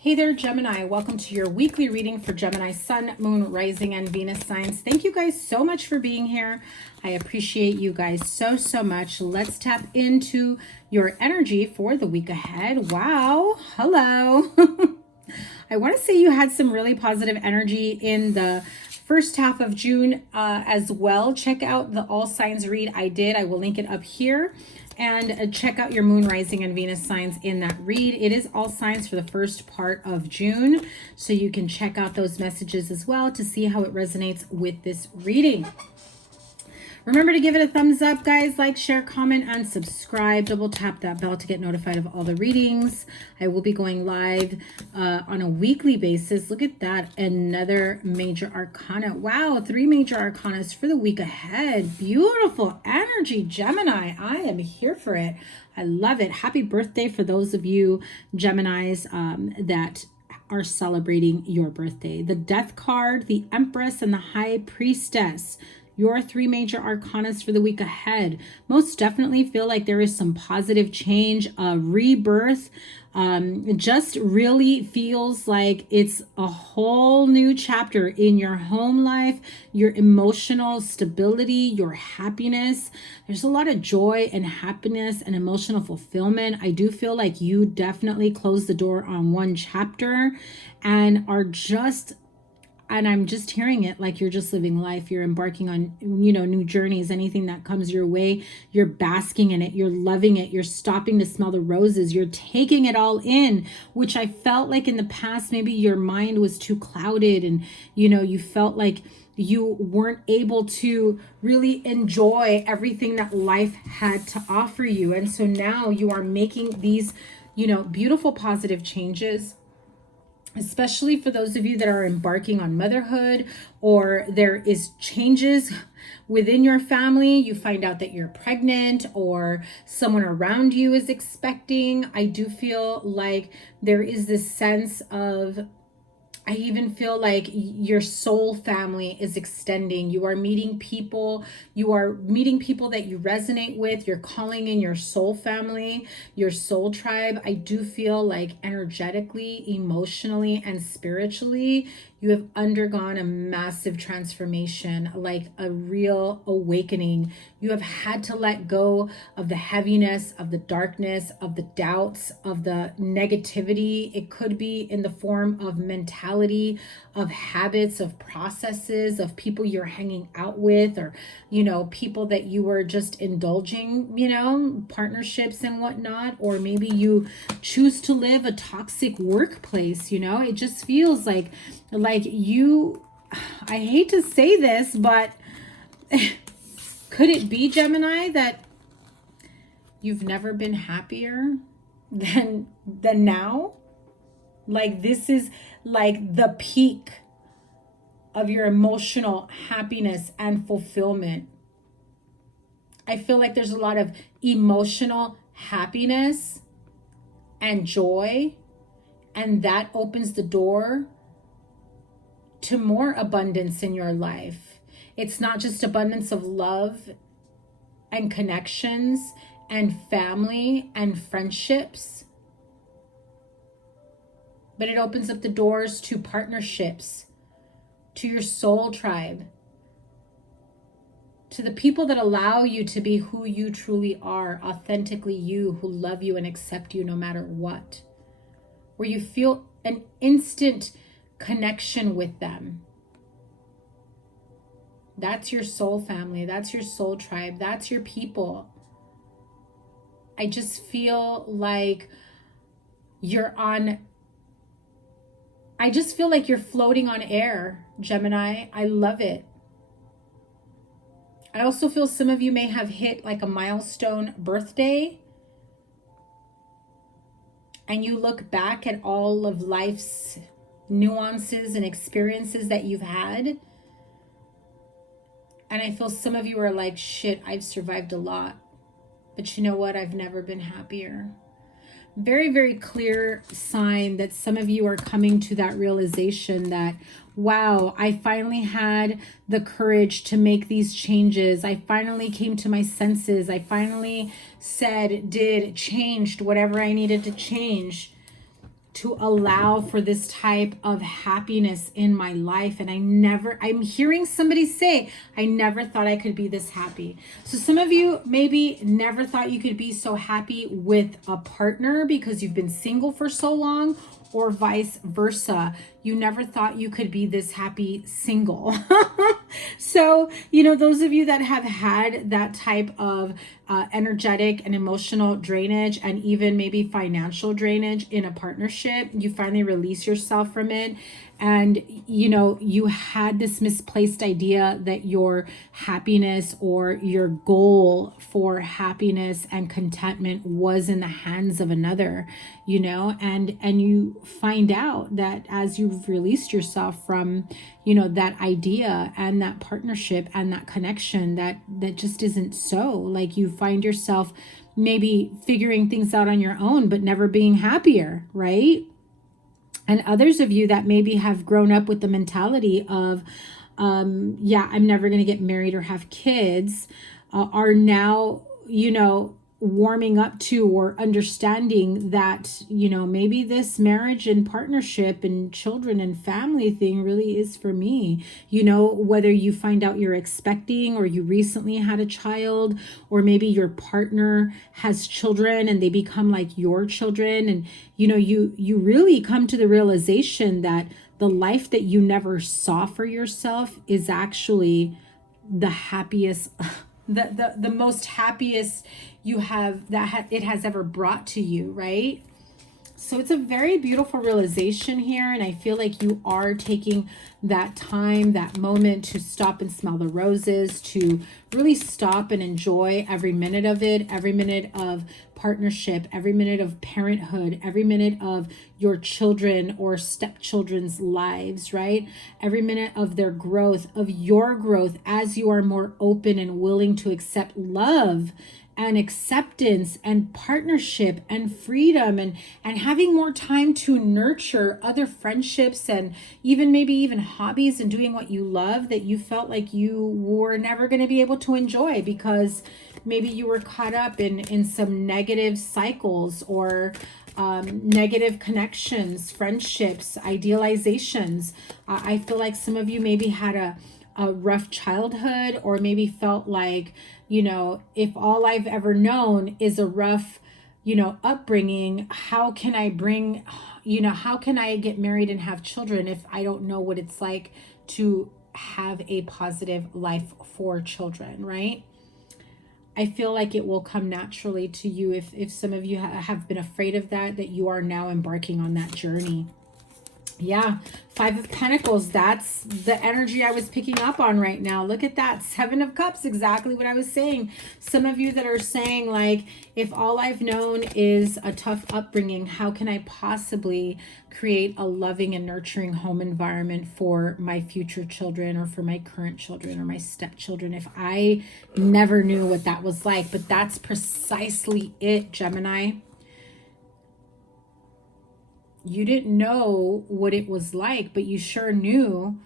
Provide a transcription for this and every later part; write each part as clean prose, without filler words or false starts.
Hey there, Gemini. Welcome to your weekly reading for Gemini Sun, Moon, Rising, and Venus signs. Thank you guys so much for being here. I appreciate you guys so much. Let's tap into your energy for the week ahead. Wow. Hello. I want to say you had some really positive energy in the first half of June as well. Check out the all signs read I did. I will link it up here. And check out your moon, rising, and Venus signs in that read. It is all signs for the first part of June. So you can check out those messages as well to see how it resonates with this reading. Remember to give it a thumbs up, guys. Like, share, comment, and subscribe. Double tap that bell to get notified of all the readings. I will be going live on a weekly basis. Look at that. Another major arcana. Wow, 3 major arcanas for the week ahead. Beautiful energy, Gemini. I am here for it. I love it. Happy birthday for those of you Geminis that are celebrating your birthday. The Death card, the Empress, and the High Priestess. Your 3 major arcanas for the week ahead. Most definitely feel like there is some positive change, rebirth. It just really feels like it's a whole new chapter in your home life, your emotional stability, your happiness. There's a lot of joy and happiness and emotional fulfillment. I do feel like you definitely closed the door on one chapter and are just... And I'm just hearing it like you're just living life. You're embarking on, new journeys. Anything that comes your way, you're basking in it. You're loving it. You're stopping to smell the roses. You're taking it all in, which I felt like in the past, maybe your mind was too clouded and, you felt like you weren't able to really enjoy everything that life had to offer you. And so now you are making these, beautiful positive changes, especially for those of you that are embarking on motherhood, or there is changes within your family. You find out that you're pregnant or someone around you is expecting. I do feel like there is this sense of, I even feel like your soul family is extending. You are meeting people. You are meeting people that you resonate with. You're calling in your soul family, your soul tribe. I do feel like energetically, emotionally, and spiritually, you have undergone a massive transformation, like a real awakening. You have had to let go of the heaviness, of the darkness, of the doubts, of the negativity. It could be in the form of mentality, of habits, of processes, of people you're hanging out with, or, people that you were just indulging, partnerships and whatnot, or maybe you choose to live a toxic workplace, it just feels like you, I hate to say this, but could it be, Gemini, that you've never been happier than now? Like this is like the peak of your emotional happiness and fulfillment. I feel like there's a lot of emotional happiness and joy, and that opens the door to more abundance in your life. It's not just abundance of love and connections and family and friendships, but it opens up the doors to partnerships, to your soul tribe, to the people that allow you to be who you truly are, authentically you, who love you and accept you no matter what, where you feel an instant connection with them. That's your soul family. That's your soul tribe. That's your people. I just feel like you're floating on air, Gemini. I love it. I also feel some of you may have hit like a milestone birthday, and you look back at all of life's nuances and experiences that you've had, and I feel some of you are like, shit, I've survived a lot, but you know what? I've never been happier. Very, very clear sign that some of you are coming to that realization that, wow, I finally had the courage to make these changes. I finally came to my senses. I finally said, changed whatever I needed to change to allow for this type of happiness in my life. And I'm hearing somebody say, I never thought I could be this happy. So some of you maybe never thought you could be so happy with a partner because you've been single for so long, or vice versa. You never thought you could be this happy single. So, you know, those of you that have had that type of energetic and emotional drainage, and even maybe financial drainage in a partnership, you finally release yourself from it. And, you know, you had this misplaced idea that your happiness or your goal for happiness and contentment was in the hands of another, you know, and you find out that as you've released yourself from, you know, that idea and that partnership and that connection, that just isn't so. Like, you find yourself maybe figuring things out on your own, but never being happier, right? And others of you that maybe have grown up with the mentality of, yeah, I'm never going to get married or have kids, are now, you know, warming up to or understanding that, you know, maybe this marriage and partnership and children and family thing really is for me. You know, whether you find out you're expecting, or you recently had a child, or maybe your partner has children and they become like your children, and you know, you really come to the realization that the life that you never saw for yourself is actually the happiest the most happiest you have it has ever brought to you, right? So it's a very beautiful realization here, and I feel like you are taking that time, that moment to stop and smell the roses, to really stop and enjoy every minute of it, every minute of partnership, every minute of parenthood, every minute of your children or stepchildren's lives, right? Every minute of their growth, of your growth, as you are more open and willing to accept love and acceptance and partnership and freedom, and having more time to nurture other friendships and maybe even hobbies, and doing what you love that you felt like you were never going to be able to enjoy because maybe you were caught up in some negative cycles or negative connections, friendships, idealizations. I feel like some of you maybe had a rough childhood, or maybe felt like, you know, if all I've ever known is a rough, you know, upbringing, how can I get married and have children if I don't know what it's like to have a positive life for children, right? I feel like it will come naturally to you if some of you have been afraid of that you are now embarking on that journey. Yeah, 5 of Pentacles, that's the energy I was picking up on right now. Look at that, 7 of Cups, exactly what I was saying. Some of you that are saying, like, if all I've known is a tough upbringing, how can I possibly create a loving and nurturing home environment for my future children, or for my current children, or my stepchildren, if I never knew what that was like? But that's precisely it, Gemini. You didn't know what it was like, but you sure knew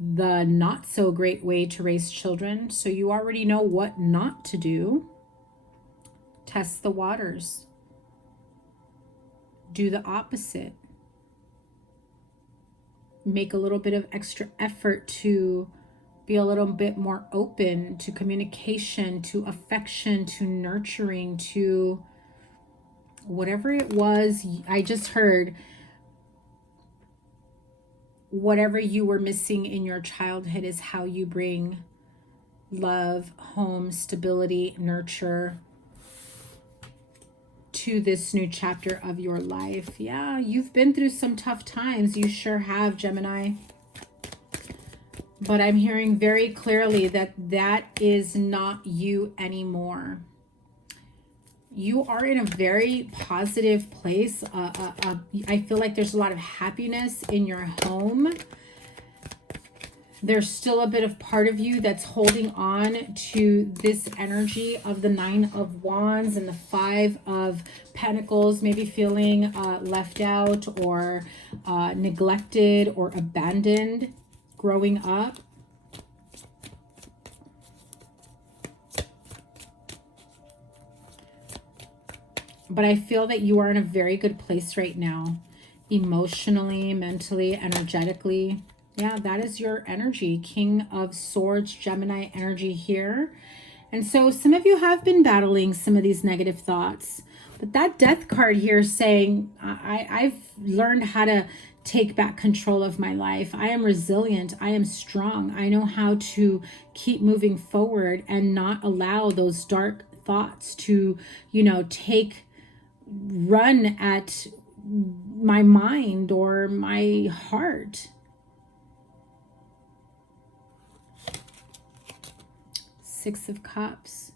the not so great way to raise children. So you already know what not to do. Test the waters. Do the opposite. Make a little bit of extra effort to be a little bit more open to communication, to affection, to nurturing, to whatever it was. I just heard whatever you were missing in your childhood is how you bring love, home, stability, nurture to this new chapter of your life. Yeah, you've been through some tough times. You sure have, Gemini. But I'm hearing very clearly that that is not you anymore. You are in a very positive place. I feel like there's a lot of happiness in your home. There's still a bit of part of you that's holding on to this energy of the 9 of Wands and the 5 of Pentacles, maybe feeling left out or neglected or abandoned growing up. But I feel that you are in a very good place right now. emotionally, mentally, energetically. Yeah, that is your energy. King of Swords, Gemini energy here. And so some of you have been battling some of these negative thoughts. But that Death card here is saying, I've learned how to take back control of my life. I am resilient. I am strong. I know how to keep moving forward and not allow those dark thoughts to, you know, run at my mind or my heart. Six of Cups.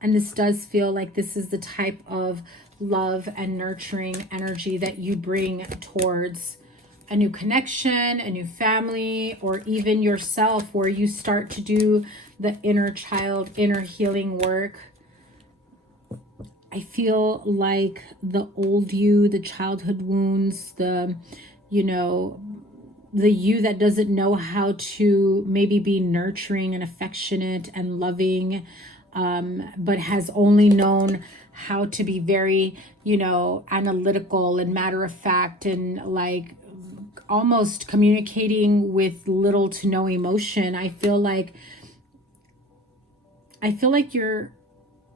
And this does feel like this is the type of love and nurturing energy that you bring towards a new connection, a new family, or even yourself, where you start to do the inner child, inner healing work. I feel like the old you, the childhood wounds, the, you know, the you that doesn't know how to maybe be nurturing and affectionate and loving, but has only known how to be very, you know, analytical and matter of fact, and like almost communicating with little to no emotion. I feel like you're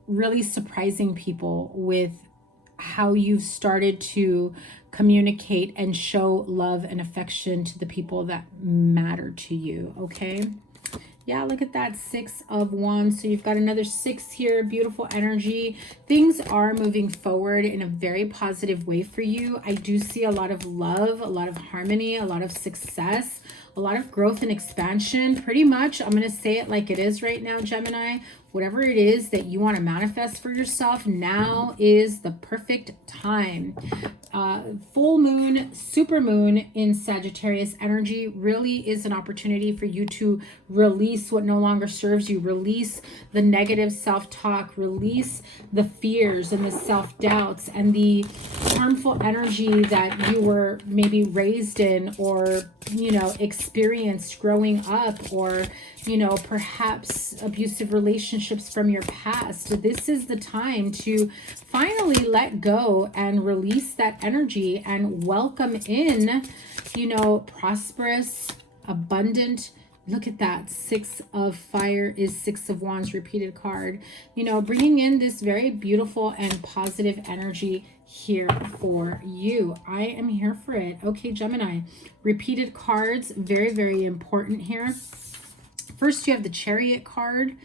really surprising people with how you've started to communicate and show love and affection to the people that matter to you. Okay. Yeah, look at that, Six of Wands. So you've got another six here, beautiful energy. Things are moving forward in a very positive way for you. I do see a lot of love, a lot of harmony, a lot of success, a lot of growth and expansion. Pretty much, I'm going to say it like it is right now, Gemini. Whatever it is that you want to manifest for yourself, now is the perfect time. Full moon, super moon in Sagittarius energy really is an opportunity for you to release what no longer serves you, release the negative self-talk, release the fears and the self-doubts and the harmful energy that you were maybe raised in, or, you know, experienced growing up, or, you know, perhaps abusive relationships from your past. This is the time to finally let go and release that energy and welcome in, you know, prosperous, abundant. Look at that. Six of Fire is Six of Wands, repeated card. You know, bringing in this very beautiful and positive energy here for you. I am here for it. Okay, Gemini. Repeated cards, very, very important here. First, you have the Chariot card.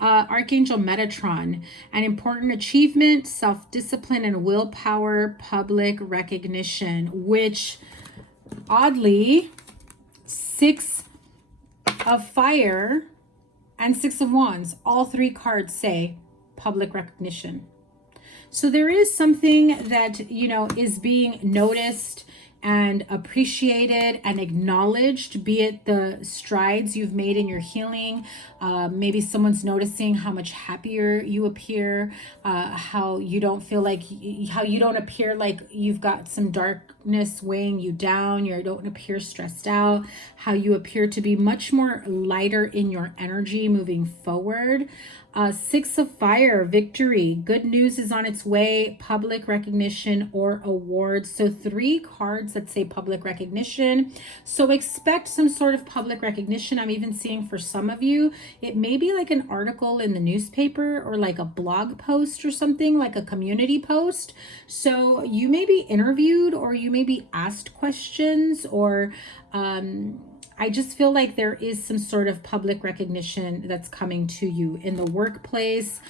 Archangel Metatron, an important achievement, self-discipline and willpower, public recognition, which oddly, Six of Fire and Six of Wands, all three cards say public recognition. So there is something that, you know, is being noticed and appreciated and acknowledged, be it the strides you've made in your healing. Maybe someone's noticing how much happier you appear, how you don't feel like, how you don't appear like you've got some darkness weighing you down, you don't appear stressed out, how you appear to be much more lighter in your energy moving forward. Six of Fire, victory, good news is on its way, public recognition or awards. So three cards that say public recognition. So expect some sort of public recognition. I'm even seeing for some of you, it may be like an article in the newspaper or like a blog post or something, like a community post. So you may be interviewed, or you may be asked questions, or I just feel like there is some sort of public recognition that's coming to you in the workplace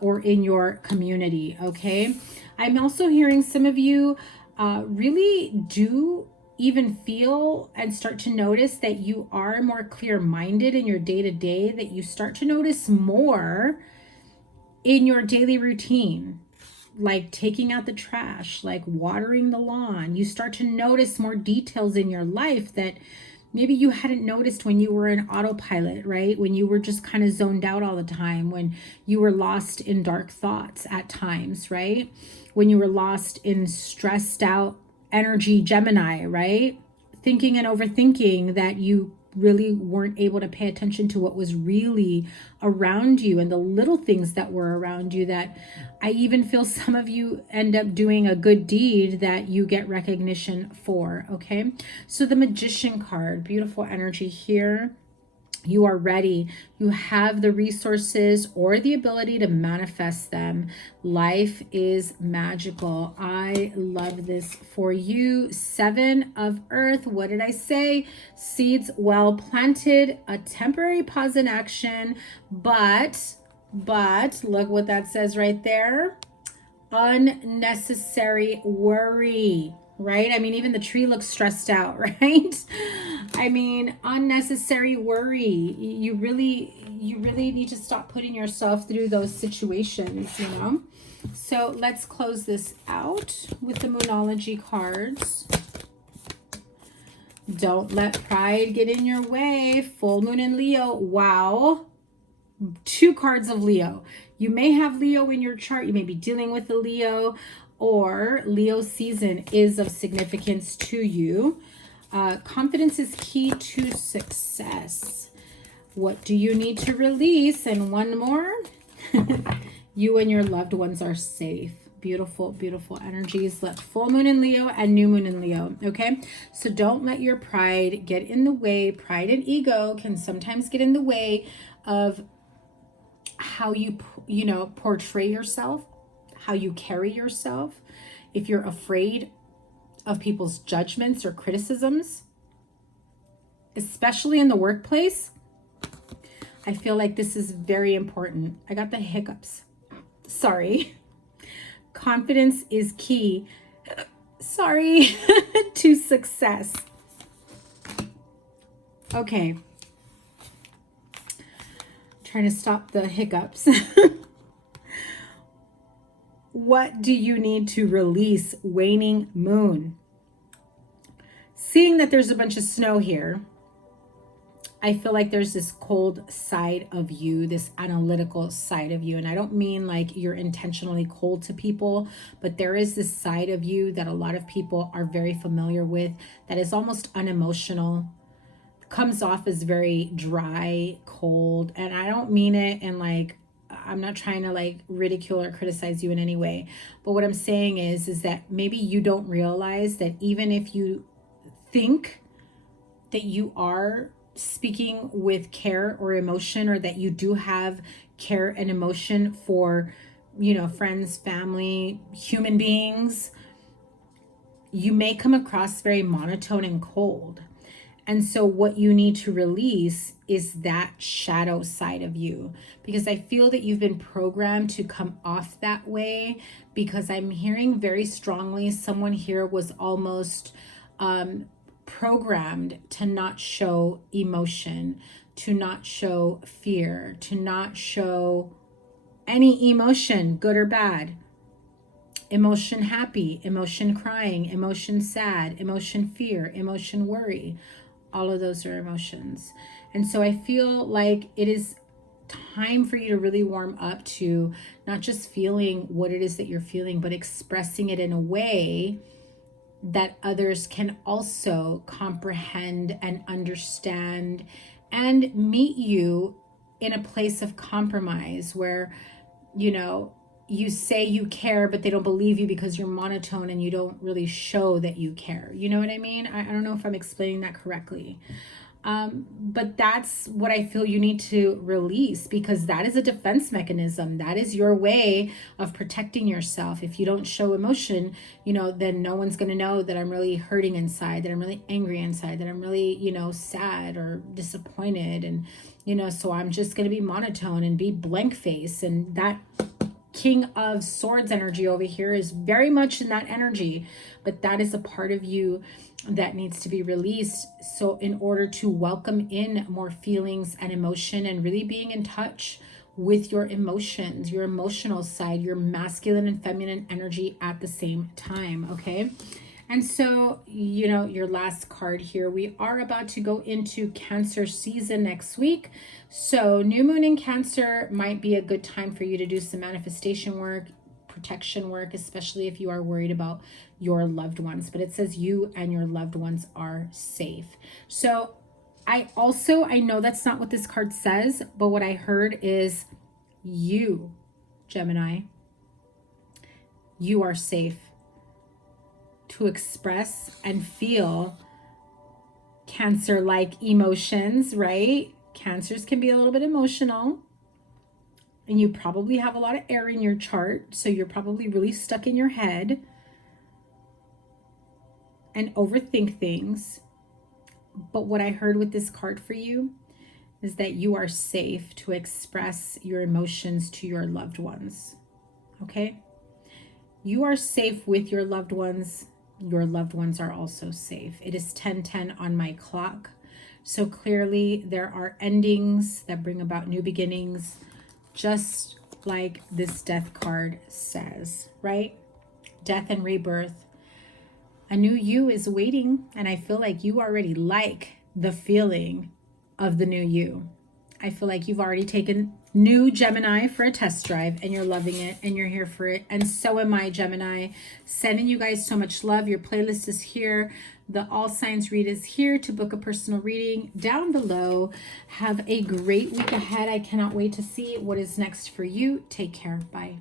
or in your community, okay? I'm also hearing some of you really do even feel and start to notice that you are more clear-minded in your day-to-day, that you start to notice more in your daily routine, like taking out the trash, like watering the lawn. You start to notice more details in your life that maybe you hadn't noticed when you were in autopilot, right? When you were just kind of zoned out all the time, when you were lost in dark thoughts at times, right? When you were lost in stressed out energy, Gemini, right? Thinking and overthinking that you really weren't able to pay attention to what was really around you and the little things that were around you, that I even feel some of you end up doing a good deed that you get recognition for. Okay, so the Magician card, beautiful energy here. You are ready. You have the resources or the ability to manifest them. Life is magical. I love this for you. 7 of Earth. What did I say? Seeds well planted, a temporary pause in action, but look what that says right there. Unnecessary worry, right? I mean, even the tree looks stressed out, right? I mean, unnecessary worry. You really need to stop putting yourself through those situations, you know? So let's close this out with the Moonology cards. Don't let pride get in your way. Full moon in Leo. Wow. 2 cards of Leo. You may have Leo in your chart. You may be dealing with a Leo, or Leo season is of significance to you. Confidence is key to success. What do you need to release? And one more. You and your loved ones are safe. Beautiful, beautiful energies. Let full moon in Leo and new moon in Leo. Okay, so don't let your pride get in the way. Pride and ego can sometimes get in the way of how you portray yourself, how you carry yourself. If you're afraid of people's judgments or criticisms, especially in the workplace, I feel like this is very important. I got the hiccups. Sorry. Confidence is key. Sorry. To success. Okay. Trying to stop the hiccups. What do you need to release? Waning moon. Seeing that there's a bunch of snow here, I feel like there's this cold side of you, this analytical side of you. And I don't mean like you're intentionally cold to people, but there is this side of you that a lot of people are very familiar with that is almost unemotional, comes off as very dry, cold. And I don't mean it in like, I'm not trying to like ridicule or criticize you in any way. But what I'm saying is that maybe you don't realize that even if you think that you are speaking with care or emotion, or that you do have care and emotion for, friends, family, human beings, you may come across very monotone and cold. And so what you need to release is that shadow side of you, because I feel that you've been programmed to come off that way, because I'm hearing very strongly someone here was almost programmed to not show emotion, to not show fear, to not show any emotion, good or bad. Emotion happy, emotion crying, emotion sad, emotion fear, emotion worry. All of those are emotions. And so I feel like it is time for you to really warm up to not just feeling what it is that you're feeling, but expressing it in a way that others can also comprehend and understand and meet you in a place of compromise where, you say you care, but they don't believe you because you're monotone and you don't really show that you care. You know what I mean? I don't know if I'm explaining that correctly. But that's what I feel you need to release, because that is a defense mechanism. That is your way of protecting yourself. If you don't show emotion, then no one's going to know that I'm really hurting inside, that I'm really angry inside, that I'm really, sad or disappointed. And, so I'm just going to be monotone and be blank face. And that King of Swords energy over here is very much in that energy, but that is a part of you that needs to be released. So in order to welcome in more feelings and emotion, and really being in touch with your emotions, your emotional side, your masculine and feminine energy at the same time. Okay. And so, your last card here, we are about to go into Cancer season next week. So new moon in Cancer might be a good time for you to do some manifestation work, protection work, especially if you are worried about your loved ones. But it says you and your loved ones are safe. So I know that's not what this card says, but what I heard is you, Gemini, you are safe to express and feel Cancer-like emotions, right? Cancers can be a little bit emotional, and you probably have a lot of air in your chart, so you're probably really stuck in your head and overthink things. But what I heard with this card for you is that you are safe to express your emotions to your loved ones, okay? You are safe with your loved ones. Your loved ones are also safe. It is 10:10 on my clock. So clearly there are endings that bring about new beginnings, just like this death card says, right? Death and rebirth. A new you is waiting, and I feel like you already like the feeling of the new you. I feel like you've already taken new Gemini for a test drive and you're loving it and you're here for it. And so am I, Gemini. Sending you guys so much love. Your playlist is here. The All Signs Read is here to book a personal reading down below. Have a great week ahead. I cannot wait to see what is next for you. Take care. Bye.